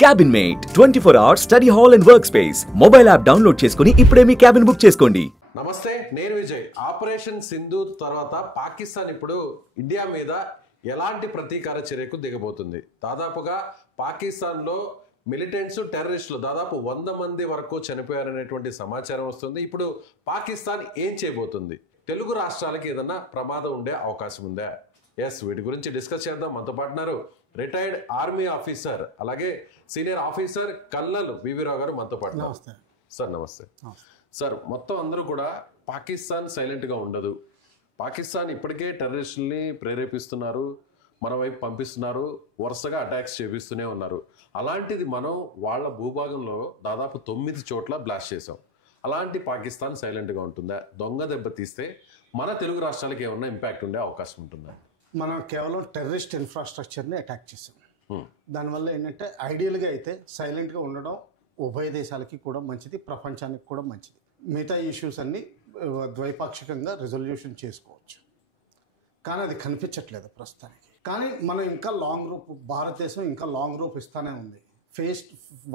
Cabin mate 24 hours study hall and work space mobile app download చేసుకుని ఇప్పుడే మీ cabin book చేసుకోండి. నమస్తే, నేను విజయ్. ఆపరేషన్ సింధూర్ తర్వాత పాకిస్తాన్ ఇప్పుడు ఇండియా మీద ఎలాంటి ప్రతీకార చర్యకు దిగబోతుంది? దాదాపుగా పాకిస్తాన్లో మిలిటెంట్స్ టెర్రరిస్టులు దాదాపు 100 మంది వరకు చనిపోయారనేటువంటి సమాచారం వస్తుంది. ఇప్పుడు పాకిస్తాన్ ఏం చేయబోతుంది? తెలుగు రాష్ట్రాలకి ఏదన్నా ప్రమాదం ఉండే అవకాశం ఉందా? వీటి గురించి డిస్కస్ చేద్దాం. మనతో పాటున్నారు రిటైర్డ్ ఆర్మీ ఆఫీసర్, అలాగే సీనియర్ ఆఫీసర్ కల్నల్ వివి రావు గారు మనతో పాటు. సార్ నమస్తే. సార్, మొత్తం అందరూ కూడా పాకిస్తాన్ సైలెంట్గా ఉండదు, పాకిస్తాన్ ఇప్పటికే టెర్రరిస్టుల్ని ప్రేరేపిస్తున్నారు, మన వైపు పంపిస్తున్నారు, వరుసగా అటాక్స్ చేపిస్తూనే ఉన్నారు. అలాంటిది మనం వాళ్ళ భూభాగంలో దాదాపు 9 చోట్ల బ్లాస్ట్ చేసాం. అలాంటి పాకిస్తాన్ సైలెంట్గా ఉంటుందా? దొంగ దెబ్బ తీస్తే మన తెలుగు రాష్ట్రాలకి ఏమన్నా ఇంపాక్ట్ ఉండే అవకాశం ఉంటుందా? మనం కేవలం టెర్రరిస్ట్ ఇన్ఫ్రాస్ట్రక్చర్ని అటాక్ చేసాం. దానివల్ల ఏంటంటే ఐడియల్గా అయితే సైలెంట్గా ఉండడం ఉభయ దేశాలకి కూడా మంచిది, ప్రపంచానికి కూడా మంచిది. మిగతా ఇష్యూస్ అన్నీ ద్వైపాక్షికంగా రిజల్యూషన్ చేసుకోవచ్చు. కానీ అది కనిపించట్లేదు ప్రస్తుతానికి. కానీ మనం ఇంకా లాంగ్ రూప్, భారతదేశం ఇంకా లాంగ్ రూప్ ఇస్తానే ఉంది. ఫేజ్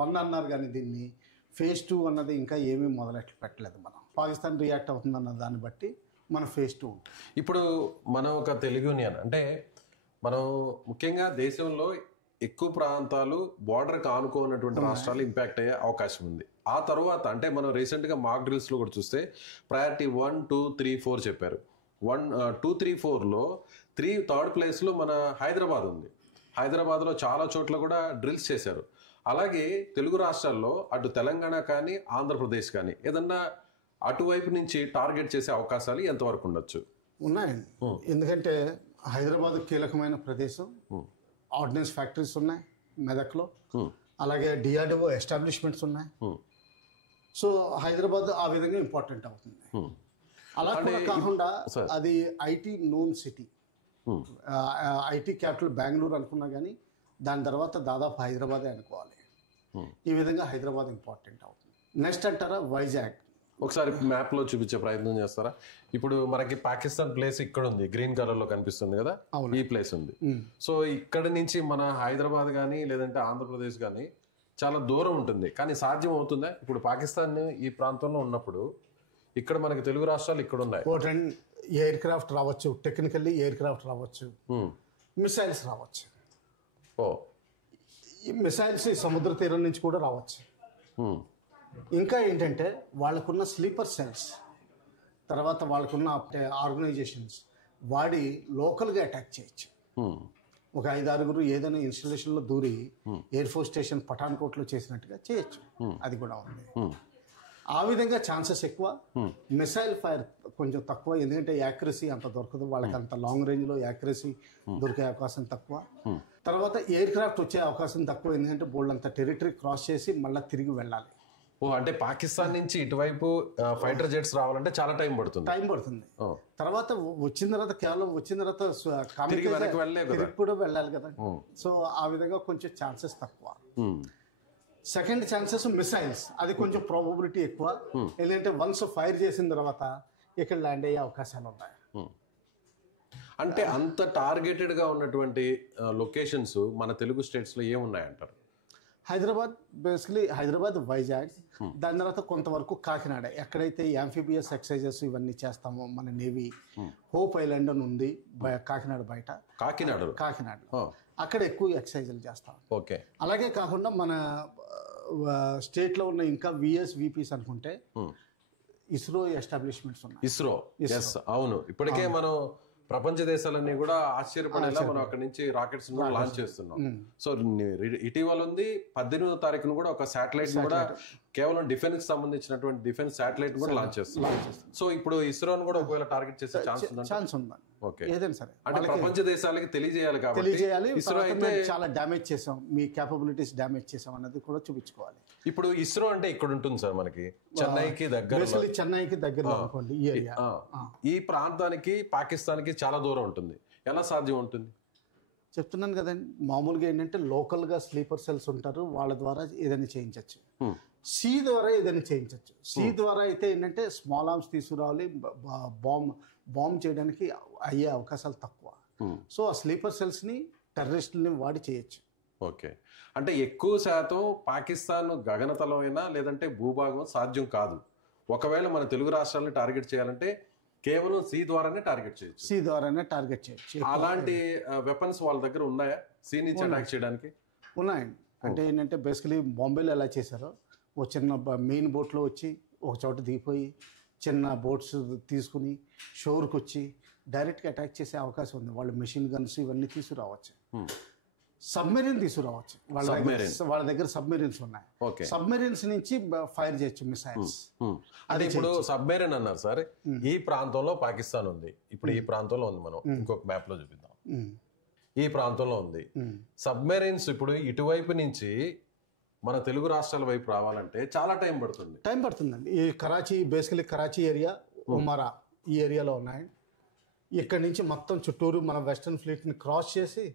1 అన్నారు కానీ దీన్ని ఫేజ్ 2 అన్నది ఇంకా ఏమీ మొదలెట్లు పెట్టలేదు. మనం పాకిస్తాన్ రియాక్ట్ అవుతుందన్న దాన్ని బట్టి మన ఫేజ్ 2. ఇప్పుడు మనం ఒక తెలుగు యూనియన్ అంటే మనం ముఖ్యంగా దేశంలో ఎక్కువ ప్రాంతాలు బార్డర్కి ఆనుకోనటువంటి రాష్ట్రాలు ఇంపాక్ట్ అయ్యే అవకాశం ఉంది. ఆ తర్వాత అంటే మనం రీసెంట్గా మాక్ డ్రిల్స్లో కూడా చూస్తే ప్రయారిటీ 1, 2, 3, 4 చెప్పారు. 1, 2, 3, 4లో థర్డ్ ప్లేస్లో మన హైదరాబాద్ ఉంది. హైదరాబాద్లో చాలా చోట్ల కూడా డ్రిల్స్ చేశారు. అలాగే తెలుగు రాష్ట్రాల్లో అటు తెలంగాణ కానీ ఆంధ్రప్రదేశ్ కానీ ఏదన్నా అటువైపు నుంచి టార్గెట్ చేసే అవకాశాలు ఎంతవరకు ఉండొచ్చు? ఉన్నాయండి. ఎందుకంటే హైదరాబాద్ కీలకమైన ప్రదేశం, ఆర్డినెన్స్ ఫ్యాక్టరీస్ ఉన్నాయి మెదక్లో, అలాగే డిఆర్డిఓ ఎస్టాబ్లిష్మెంట్స్ ఉన్నాయి. సో హైదరాబాద్ ఆ విధంగా ఇంపార్టెంట్ అవుతుంది. అలా కూడా కాకుండా అది IT known city, IT capital Bengaluru అనుకున్నా కానీ దాని తర్వాత దాదాపు హైదరాబాదే అనుకోవాలి. ఈ విధంగా హైదరాబాద్ ఇంపార్టెంట్ అవుతుంది. నెక్స్ట్ అంటారా వైజాగ్. ఒకసారి మ్యాప్లో చూపించే ప్రయత్నం చేస్తారా? ఇప్పుడు మనకి పాకిస్తాన్ ప్లేస్ ఇక్కడ ఉంది, గ్రీన్ కలర్లో కనిపిస్తుంది కదా, ఈ ప్లేస్ ఉంది. సో ఇక్కడ నుంచి మన హైదరాబాద్ కానీ లేదంటే ఆంధ్రప్రదేశ్ కానీ చాలా దూరం ఉంటుంది. కానీ సాధ్యం అవుతుందా? ఇప్పుడు పాకిస్తాన్ ఈ ప్రాంతంలో ఉన్నప్పుడు ఇక్కడ మనకి తెలుగు రాష్ట్రాలు ఇక్కడ ఉన్నాయి. ఎయిర్ క్రాఫ్ట్ రావచ్చు, టెక్నికల్లీ ఎయిర్ క్రాఫ్ట్ రావచ్చు, మిసైల్స్ రావచ్చు. ఈ మిసైల్స్ ఈ సముద్ర తీరం నుంచి కూడా రావచ్చు. ఇంకా ఏంటంటే వాళ్ళకున్న స్లీపర్ సెల్స్, తర్వాత వాళ్ళకున్న ఆర్గనైజేషన్స్ వాడి లోకల్గా అటాక్ చేయొచ్చు. ఒక 5-6 ఏదైనా ఇన్స్టాలేషన్లో దూరి ఎయిర్ ఫోర్స్ స్టేషన్ పఠాన్కోట్లో చేసినట్టుగా చేయొచ్చు. అది కూడా ఉంది. ఆ విధంగా ఛాన్సెస్ ఎక్కువ. మిసైల్ ఫైర్ కొంచెం తక్కువ, ఎందుకంటే యాక్యురసీ అంత దొరకదు వాళ్ళకి. అంత లాంగ్ రేంజ్లో యాక్యురసీ దొరికే అవకాశం తక్కువ. తర్వాత ఎయిర్ క్రాఫ్ట్ వచ్చే అవకాశం తక్కువ, ఎందుకంటే బోల్డ్ అంత టెరిటరీ క్రాస్ చేసి మళ్ళీ తిరిగి వెళ్ళాలి. అంటే పాకిస్తాన్ నుంచి ఇటువైపు ఫైటర్ జెట్స్ రావాలంటే చాలా టైం పడుతుంది. తర్వాత వచ్చిన తర్వాత కేవలం వచ్చిన తర్వాత తిరిగి కూడా వెళ్ళాలి కదా. సో ఆ విధంగా కొంచెం ఛాన్సెస్ తక్కువ. సెకండ్ ఛాన్సెస్ మిసైల్స్, అది కొంచెం ప్రాబబిలిటీ ఎక్కువ, ఎందుకంటే వన్స్ ఫైర్ చేసిన తర్వాత ఇక్కడ ల్యాండ్ అయ్యే అవకాశాలు ఉన్నాయి. అంటే అంత టార్గెటెడ్ గా ఉన్నటువంటి లొకేషన్స్ మన తెలుగు స్టేట్స్ లో ఏమున్నాయంటారు? హైదరాబాద్, బేసికలీ హైదరాబాద్, వైజాగ్, దాని తర్వాత కొంతవరకు కాకినాడ, ఎక్కడైతే యాంఫిబియస్ ఎక్సర్సైజెస్ ఇవన్నీ చేస్తామో మన నేవీ. హోప్ ఐలాండ్ అని ఉంది కాకినాడ బయట, కాకినాడలో అక్కడ ఎక్కువ ఎక్సర్సైజులు చేస్తాం. ఓకే. అలాగే కాకుండా మన స్టేట్లో ఉన్న ఇంకా VSVPs అనుకుంటే ఇస్రో ఎస్టాబ్లిష్మెంట్స్ ఉన్నాయి. ఇస్రో, అవును. ఇప్పటికే మనం ప్రపంచ దేశాలన్నీ కూడా ఆశ్చర్యపడేలా మనం అక్కడి నుంచి రాకెట్స్ లాంచ్ చేస్తున్నాం. సో ఇటీవల ఉంది 18వ తారీఖున కూడా ఒక శాటిలైట్ కూడా కేవలం డిఫెన్స్ కి సంబంధించినటువంటి డిఫెన్స్ శాటిలైట్ కూడా లాంచ్ చేస్తున్నాం. సో ఇప్పుడు ఇస్రోని కూడా ఒకవేళ టార్గెట్ చేసే ఛాన్స్ ఉందా? ఓకే. ఏదైనా సరే అంటే ప్రపంచ దేశాలకి తెలియజేయాలి కాబట్టి ఇస్రో అయితే చాలా డ్యామేజ్ చేసాం, మీ కేపబిలిటీస్ డ్యామేజ్ చేసాం అన్నది కూడా చూపించుకోవాలి. ఇప్పుడు ఇస్రో అంటే ఇక్కడ ఉంటుంది సార్, మనకి చెన్నైకి దగ్గర అనుకోండి. ఈ ఏరియా, ఈ ప్రాంతానికి పాకిస్తాన్కి చాలా దూరం ఉంటుంది. ఎలా సాధ్యం ఉంటుంది? చెప్తున్నాను కదండి, మామూలుగా ఏంటంటే లోకల్గా స్లీపర్ సెల్స్ ఉంటారు, వాళ్ళ ద్వారా ఏదైనా చేయించవచ్చు. సీ ద్వారా ఏదైనా చేయించవచ్చు. సీ ద్వారా అయితే ఏంటంటే స్మాల్ ఆర్మ్స్ తీసుకురావాలి, బాంబ్ చేయడానికి అయ్యే అవకాశాలు తక్కువ. సో ఆ స్లీపర్ సెల్స్ని టెర్రరిస్టులని వాడి చేయొచ్చు. ఓకే, అంటే ఎక్కువ శాతం పాకిస్తాన్ గగనతలమైనా లేదంటే భూభాగం సాధ్యం కాదు. ఒకవేళ మన తెలుగు రాష్ట్రాలను టార్గెట్ చేయాలంటే కేవలం సీ ద్వారానే టార్గెట్ చేయొచ్చు. సీ ద్వారానే టార్గెట్ చేయొచ్చు. అలాంటి వెపన్స్ వాళ్ళ దగ్గర ఉన్నాయా సీ నుంచి అటాక్ చేయడానికి? ఉన్నాయండి. అంటే ఏంటంటే బేసికలీ బాంబేలో ఎలా చేశారో ఓ చిన్న మెయిన్ బోట్లో వచ్చి ఒక చోట దిగిపోయి చిన్న బోట్స్ తీసుకుని షోర్కి వచ్చి డైరెక్ట్గా అటాక్ చేసే అవకాశం ఉంది. వాళ్ళు మెషిన్ గన్స్ ఇవన్నీ తీసుకురావచ్చు, సబ్మెరీన్ తీసుకురావచ్చు. వాళ్ళ దగ్గర సబ్మెరీన్స్ ఉన్నాయి. సబ్మెరీన్స్ నుంచి ఫైర్ చేయొచ్చు మిసైల్స్. అదే ఇప్పుడు సబ్మెరీన్ అన్నారు సార్, ఈ ప్రాంతంలో పాకిస్తాన్ ఉంది, ఇప్పుడు ఈ ప్రాంతంలో ఉంది, మనం ఇంకొక మ్యాప్ లో చూపిద్దాం. ఈ ప్రాంతంలో ఉంది సబ్మెరీన్స్. ఇప్పుడు ఇటువైపు నుంచి మన తెలుగు రాష్ట్రాల వైపు రావాలంటే చాలా టైం పడుతుందండి. ఈ కరాచీ బేసికలీ కరాచీ ఏరియా, ఉమరా ఈ ఏరియాలో ఉన్నాయి. ఇక్కడ నుంచి మొత్తం చుట్టూరు మన వెస్టర్న్ ఫ్లీట్ ని క్రాస్ చేసి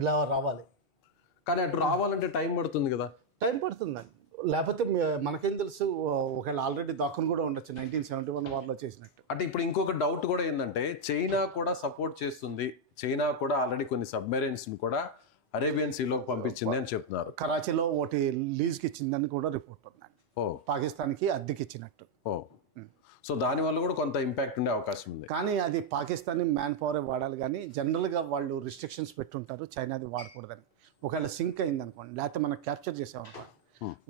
ఇలా రావాలి. కానీ అటు రావాలంటే టైం పడుతుంది కదా. టైం పడుతుందండి. లేకపోతే మనకేం తెలుసు, ఒకవేళ ఆల్రెడీ దాక్కుని కూడా ఉండొచ్చు 1971 వార్లో చేసినట్టు. అంటే ఇప్పుడు ఇంకొక డౌట్ కూడా ఏంటంటే చైనా కూడా సపోర్ట్ చేస్తుంది. చైనా కూడా ఆల్రెడీ కొన్ని సబ్మెరైన్స్ ని కూడా అరేబియన్ సీలోకి పంపించింది అని చెప్తున్నారు. కరాచీలో ఒకటి లీజ్కి ఇచ్చిందని కూడా రిపోర్ట్ ఉందండి. పాకిస్తాన్కి అద్దెకి ఇచ్చినట్టు. సో దానివల్ల కూడా కొంత ఇంపాక్ట్ ఉండే అవకాశం ఉంది. కానీ అది పాకిస్తానీ మ్యాన్ పవరే వాడాలి, కానీ జనరల్గా వాళ్ళు రిస్ట్రిక్షన్స్ పెట్టుంటారు చైనాది వాడకూడదని. ఒకవేళ సింక్ అయింది అనుకోండి, లేకపోతే మనం క్యాప్చర్ చేసామనుకోండి,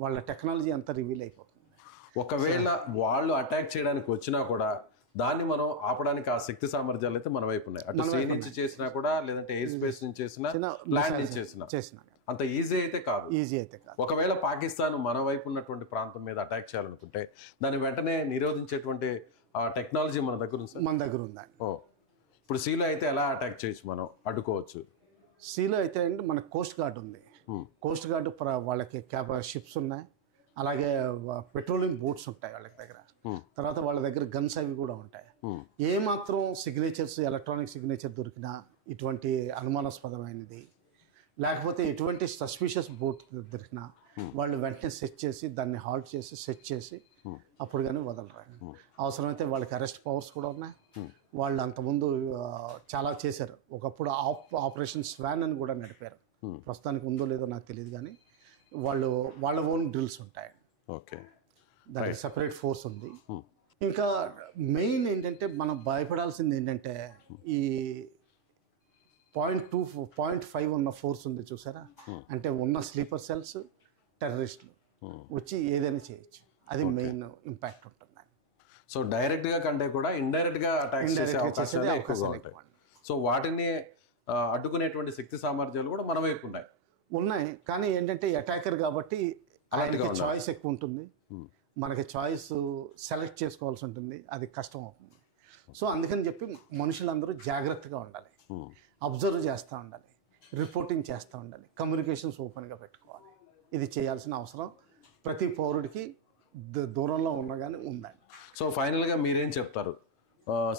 వాళ్ళ టెక్నాలజీ అంతా రివీల్ అయిపోతుంది. ఒకవేళ వాళ్ళు అటాక్ చేయడానికి వచ్చినా కూడా దాన్ని మనం ఆపడానికి ఆ శక్తి సామర్థ్యాలు అయితే మన వైపు ఉన్నాయి. అటు సీ నుంచి చేసినా కూడా, లేదంటే ఎయిర్ స్పేస్ నుంచి చేసినా, ల్యాండ్ నుంచి చేసినా అంత ఈజీ అయితే కాదు. ఒకవేళ పాకిస్తాన్ మన వైపు ఉన్నటువంటి ప్రాంతం మీద అటాక్ చేయాలనుకుంటే దాన్ని వెంటనే నిరోధించేటువంటి టెక్నాలజీ మన దగ్గర ఉంది. మన దగ్గర ఉందండి. ఇప్పుడు సీలో అయితే ఎలా అటాక్ చేయొచ్చు, మనం అడ్డుకోవచ్చు? సీలో అయితే అంటే మన కోస్ట్ గార్డ్ ఉంది. కోస్ట్ గార్డ్ వాళ్ళకి షిప్స్ ఉన్నాయి, అలాగే పెట్రోలింగ్ బోట్స్ ఉంటాయి వాళ్ళ దగ్గర. తర్వాత వాళ్ళ దగ్గర గన్స్ అవి కూడా ఉంటాయి. ఏ మాత్రం సిగ్నేచర్స్, ఎలక్ట్రానిక్ సిగ్నేచర్ దొరికినా, ఇటువంటి అనుమానాస్పదమైనది లేకపోతే ఎటువంటి సస్పిషియస్ బోట్ దొరికినా వాళ్ళు వెంటనే సెట్ చేసి దాన్ని హాల్ట్ చేసి సెట్ చేసి అప్పుడు కానీ వదలరు. అవసరమైతే వాళ్ళకి అరెస్ట్ పవర్స్ కూడా ఉన్నాయి. వాళ్ళు అంతకుముందు చాలా చేశారు. ఒకప్పుడు ఆపరేషన్ స్వాన్ అని కూడా నడిపారు. ప్రస్తుతానికి ఉందో లేదో నాకు తెలియదు, కానీ వాళ్ళు వాళ్ళ ఓన్ డ్రిల్స్ ఉంటాయి. ఓకే, దానికి సపరేట్ ఫోర్స్ ఉంది. ఇంకా మెయిన్ ఏంటంటే మనం భయపడాల్సింది ఏంటంటే ఈ 0.5 ఉన్న ఫోర్స్ ఉంది చూసారా, అంటే ఉన్న స్లీపర్ సెల్స్ టెర్రరిస్టులు వచ్చి ఏదైనా చేయొచ్చు. అది మెయిన్ ఇంపాక్ట్ ఉంటుంది. సో డైరెక్ట్ గా కంటే కూడా ఇండైరెక్ట్ గా అటాక్ చేసే అవకాశాలు ఎక్కువగా ఉంటాయి. సో వాటిని అడ్డుకునేటువంటి శక్తి సామర్థ్యాలు కూడా మన వైపు ఉన్నాయి. కానీ ఏంటంటే అటాకర్ కాబట్టి అలాంటి చాయిస్ ఎక్కువ ఉంటుంది. మనకి చాయిస్ సెలెక్ట్ చేసుకోవాల్సి ఉంటుంది, అది కష్టం అవుతుంది. సో అందుకని చెప్పి మనుషులందరూ జాగ్రత్తగా ఉండాలి, అబ్జర్వ్ చేస్తూ ఉండాలి, రిపోర్టింగ్ చేస్తూ ఉండాలి, కమ్యూనికేషన్స్ ఓపెన్గా పెట్టుకోవాలి. ఇది చేయాల్సిన అవసరం ప్రతి పౌరుడికి దూరంలో ఉన్నా కానీ ఉందండి. సో ఫైనల్గా మీరేం చెప్తారు?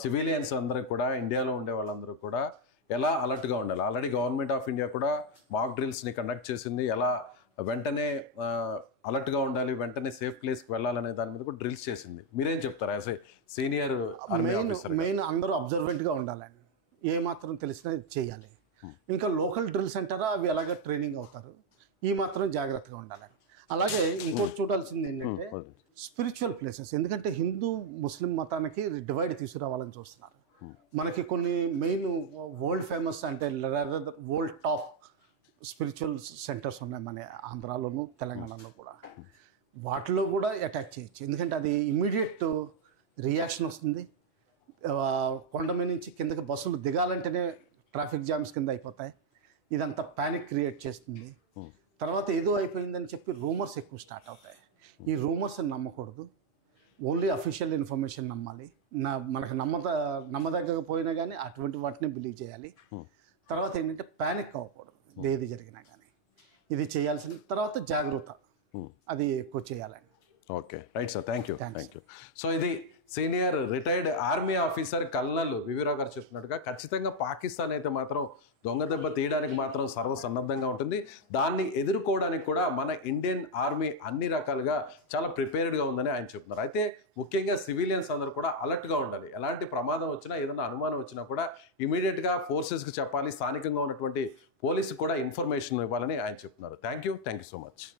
సివిలియన్స్ అందరికి కూడా, ఇండియాలో ఉండే వాళ్ళందరూ కూడా ఎలా అలర్ట్గా ఉండాలి? ఆల్రెడీ గవర్నమెంట్ ఆఫ్ ఇండియా కూడా మాక్ డ్రిల్స్ని కండక్ట్ చేసింది. ఎలా వెంటనే అలర్ట్గా ఉండాలి, వెంటనే సేఫ్ ప్లేస్కి వెళ్ళాలనే దాని మీద కూడా డ్రిల్స్ చేసింది. మీరేం చెప్తారు as a senior army officer? Main అందరూ అబ్జర్వెంట్గా ఉండాలండి. ఏ మాత్రం తెలిసినా చేయాలి. ఇంకా లోకల్ డ్రిల్స్ అంటారా, అవి ఎలాగ ట్రైనింగ్ అవుతారు. ఈ మాత్రం జాగ్రత్తగా ఉండాలండి. అలాగే ఇంకోటి చూడాల్సింది ఏంటంటే స్పిరిచువల్ ప్లేసెస్. ఎందుకంటే హిందూ ముస్లిం మతానికి డివైడ్ తీసుకురావాలని చూస్తున్నారు. మనకి కొన్ని మెయిన్ వరల్డ్ ఫేమస్ అంటే వరల్డ్ టాప్ స్పిరిచువల్ సెంటర్స్ ఉన్నాయి మన ఆంధ్రాలోను తెలంగాణలో కూడా. వాటిలో కూడా అటాక్ చేయొచ్చు. ఎందుకంటే అది ఇమ్మీడియట్ రియాక్షన్ వస్తుంది. కొండ మీద నుంచి కిందకి బస్సులు దిగాలంటేనే ట్రాఫిక్ జామ్స్ కింద అయిపోతాయి. ఇదంతా ప్యానిక్ క్రియేట్ చేస్తుంది. తర్వాత ఏదో అయిపోయిందని చెప్పి రూమర్స్ ఎక్కువ స్టార్ట్ అవుతాయి. ఈ రూమర్స్ నమ్మకూడదు, ఓన్లీ అఫీషియల్ ఇన్ఫర్మేషన్ నమ్మాలి. మనకు నమ్మదగ్గకపోయినా కానీ అటువంటి వాటిని బిలీవ్ చేయాలి. తర్వాత ఏంటంటే ప్యానిక్ అవ్వకూడదు ఏది జరిగినా కానీ. ఇది చేయాల్సిన తర్వాత జాగ్రత్త అది ఎక్కువ చేయాలండి. Okay, right sir, thank you. So ఇది senior retired army officer colonel V V Rao గారు చెప్తున్నట్టుగా ఖచ్చితంగా పాకిస్తాన్ అయితే మాత్రం దొంగ దెబ్బ తీయడానికి మాత్రం సర్వసన్నద్ధంగా ఉంటుంది. దాన్ని ఎదుర్కోవడానికి కూడా మన ఇండియన్ ఆర్మీ అన్ని రకాలుగా చాలా ప్రిపేర్డ్గా ఉందని ఆయన చెప్తున్నారు. అయితే ముఖ్యంగా సివిలియన్స్ అందరూ కూడా అలర్ట్గా ఉండాలి. ఎలాంటి ప్రమాదం వచ్చినా, ఏదైనా అనుమానం వచ్చినా కూడా ఇమీడియట్గా ఫోర్సెస్కి చెప్పాలి. స్థానికంగా ఉన్నటువంటి పోలీసుకు కూడా ఇన్ఫర్మేషన్ ఇవ్వాలని ఆయన చెప్తున్నారు. Thank you so much.